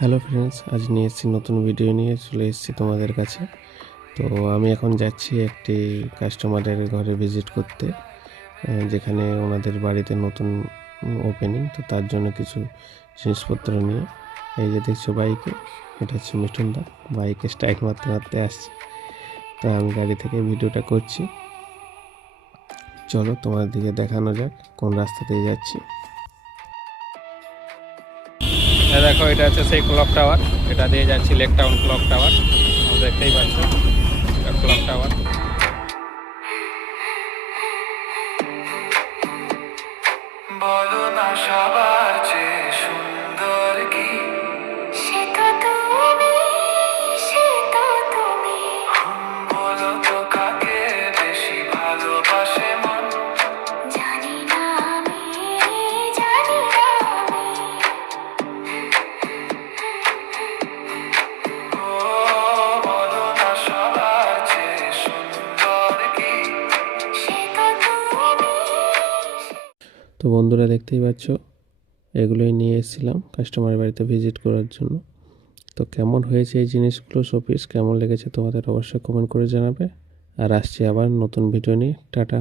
Hello friends, আজ নিয়ে এসেছি নতুন ভিডিও নিয়ে চলে এসেছি তোমাদের কাছে। তো আমি এখন যাচ্ছি একটি কাস্টমারের ঘরে ভিজিট করতে, যেখানে ওনাদের বাড়িতে নতুন ওপেনিং। তো তার জন্য কিছু জিনিসপত্র নিয়ে এই যে দেখছো বাইকে, এটা হচ্ছে মিঠুনদা বাইকে স্ট্রাইক মারতে মারতে আসছে। তো আমি গাড়ি থেকে ভিডিওটা করছি, চলো তোমাদের দিকে দেখানো যাক কোন রাস্তা দিয়ে যাচ্ছি। দেখো, এটা হচ্ছে সেই ক্লক টাওয়ার। এটা দিয়ে যাচ্ছি লেক টাউন ক্লক টাওয়ার। দেখতেই পাচ্ছ ক্লক টাওয়ার। বলো না সবার চেয়ে সুন্দর কি? সে তো তুমি, সে তো তুমি। বলো তো কাকে বেশি ভালোবাসে মন? জানি না আমি, জানি না আমি। ও বলো না সবার চেয়ে সুন্দর কি? সে তো তুমি। তো বন্ধুরা দেখতেই পাচ্ছ, এগুলোই নিয়ে এসেছিলাম কাস্টমারের বাড়িতে ভিজিট করার জন্য। তো কেমন হয়েছে এই জিনিসগুলো, শোপিস কেমন লেগেছে তোমাদের অবশ্যই কমেন্ট করে জানাবে। আর আসছি আবার নতুন ভিডিও নিয়ে। টাটা।